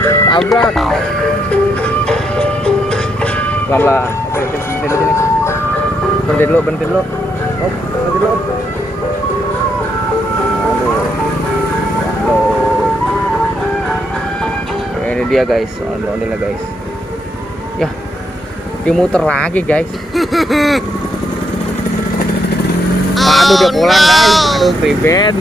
Tabrak. Pelan-pelan. Oke, berhenti dulu sini. Berhenti dulu. Oh, berhenti dulu. Ini dia guys, ondel-ondelnya guys. Ya, dimuter lagi guys. Aduh, dia pulang guys. Aduh, pribad.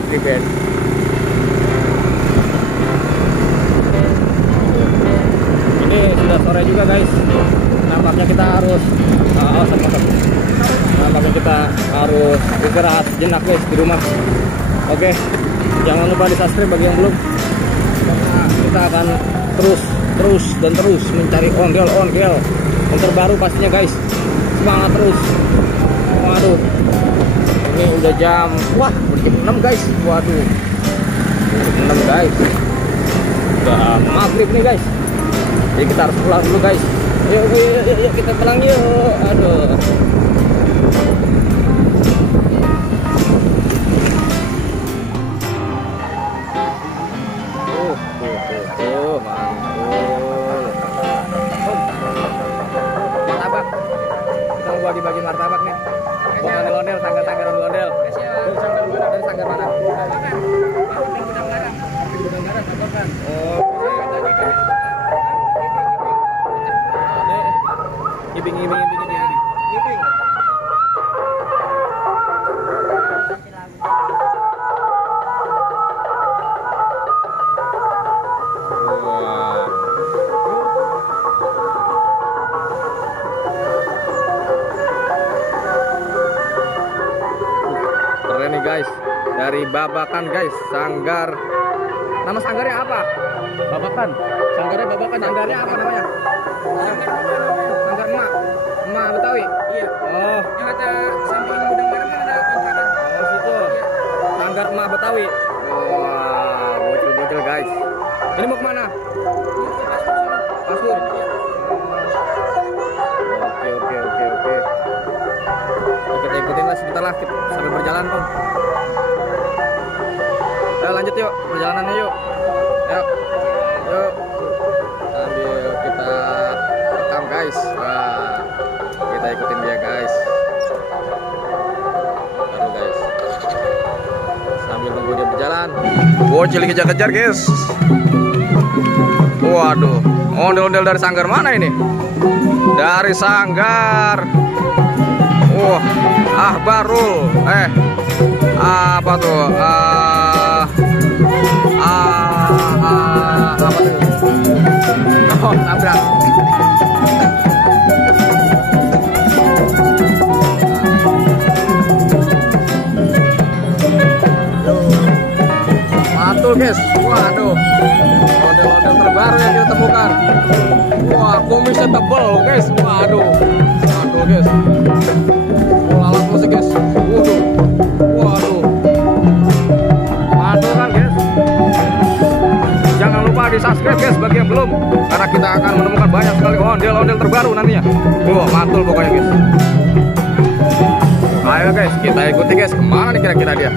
Ini sudah sore juga guys. Nampaknya kita harus istirahat sejenak guys di rumah. Oke, jangan lupa di subscribe bagi yang belum. Karena kita akan terus mencari ondel-ondel yang terbaru pastinya guys. Semangat terus. Waduh, ini udah jam 6 guys. Waduh, 6 guys, udah maghrib nih guys. Jadi kita harus pulang dulu guys. Yuk kita pulang yuk. Aduh, martabak. Kita mau bagi-bagi martabak nih. Buat ondel-ondel, sanggar-sanggar ondel-ondel. Dari sanggar mana? Oh, Ibing. Keren nih guys, dari Babakan guys, sanggar. Nama sanggarnya apa? Babakan. Sanggarnya Babakan. Sanggarnya apa namanya? Sanggar emak Betawi. Iya. Oh. Yang ada samping gudang garam kan ada kontrakan. Oh, situ. Iya. Sanggar emak Betawi. Wah, bocil guys. Ini mau kemana? Pasur. Iya. Oke. Kita ikutin lah sebentar lah sambil berjalan Tom. Ayo lanjut yuk perjalanannya yuk. Yuk. Sambil kita rekam guys. Wah, kita ikutin dia guys. Baru guys. Sambil nunggu dia berjalan. Bocil kejar-kejar guys. Waduh, ondel-ondel dari sanggar mana ini? Dari sanggar. Wah, Ahbarul. Apa tuh? Apa tuh? Oh, tabrak. Mantul guys. Waduh, ondel-ondel terbaru yang kita temukan. Wah, kumisnya tebal guys. Waduh guys. Alat musik guys. Waduh. Mantul kan guys. Jangan lupa di subscribe guys bagi yang belum, karena kita akan menemukan banyak sekali ondel-ondel terbaru nantinya. Wah, mantul pokoknya guys. Ayo guys, kita ikuti guys, kemana nih kira-kira dia.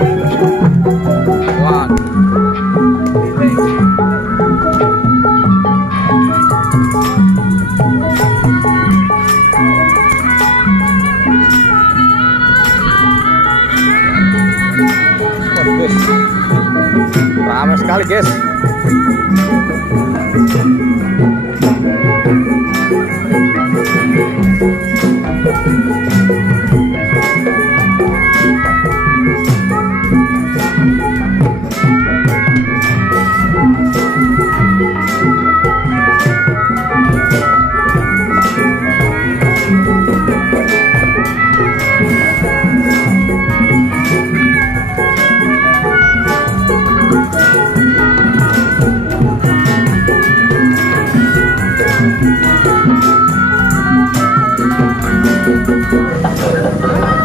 Wah, ramai sekali guys.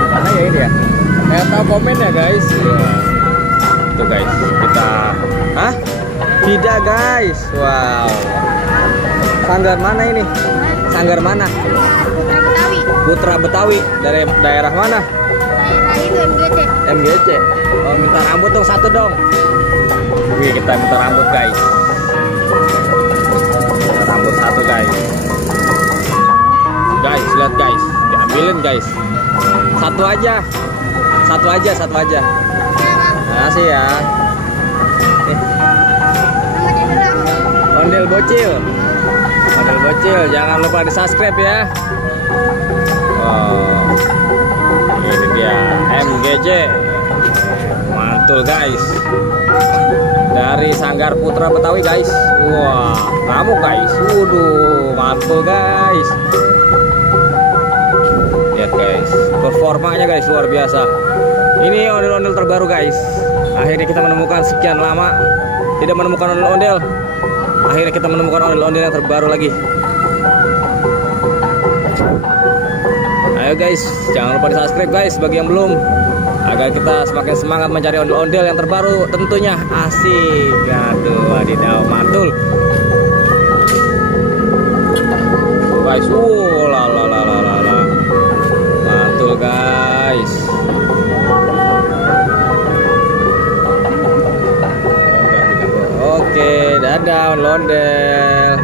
Mana ya ini ya? Tahu komen ya guys. Tuh guys, kita tidak guys. Wow. Sanggar mana ini? Sanggar mana? Putra Betawi. Putra Betawi. Dari daerah mana? Daerah itu MGC. MGC. Oh, minta rambut dong satu dong. Wih, kita minta rambut guys. guys. Guys, lihat guys, diambilin guys. Satu aja. Makasih ya. Nih. Ondel bocil, jangan lupa di subscribe ya. Oh, ini dia MGJ, mantul guys. Dari Sanggar Putra Betawi guys. Wah, kamu guys, waduh, mantul guys. Lihat guys, performanya guys luar biasa. Ini ondel-ondel terbaru guys. Akhirnya kita menemukan sekian lama tidak menemukan ondel-ondel. Akhirnya kita menemukan ondel-ondel yang terbaru lagi. Ayo guys, jangan lupa di subscribe guys bagi yang belum, agar kita semakin semangat mencari ondel-ondel yang terbaru tentunya. Asik. Aduh, wadidaw, mantul guys. Mantul guys. Oke, dadah ondel-ondel.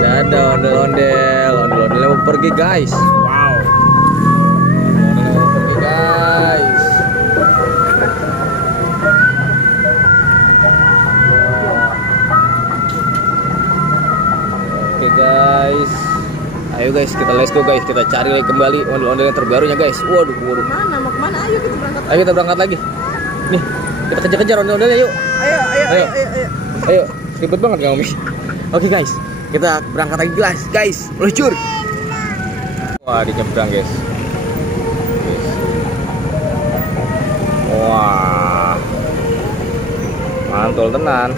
Dadah ondel-ondel. Ondel-ondel mau pergi guys. Wow. Ondel-ondel mau pergi guys. Oke guys. Ayo guys, kita let's go guys. Kita cari lagi kembali ondel-ondel yang terbarunya guys. Waduh. Mana? Mau kemana? Ayo kita berangkat. Ayo kita berangkat lagi. Nih, kita kejar-kejar ondel-ondelnya yuk. Ayo. Ribet banget kamu, Mi. Oke guys, kita berangkat lagi guys. Meluncur. Wah, dicebrang guys. Wah, mantul tenan.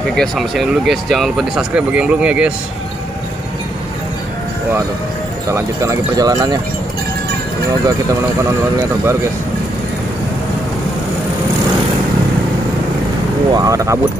Oke guys, sampai sini dulu guys. Jangan lupa di subscribe bagi yang belum ya guys. Waduh, kita lanjutkan lagi perjalanannya. Semoga kita menemukan ondel-ondel yang terbaru guys. Wah, ada kabut.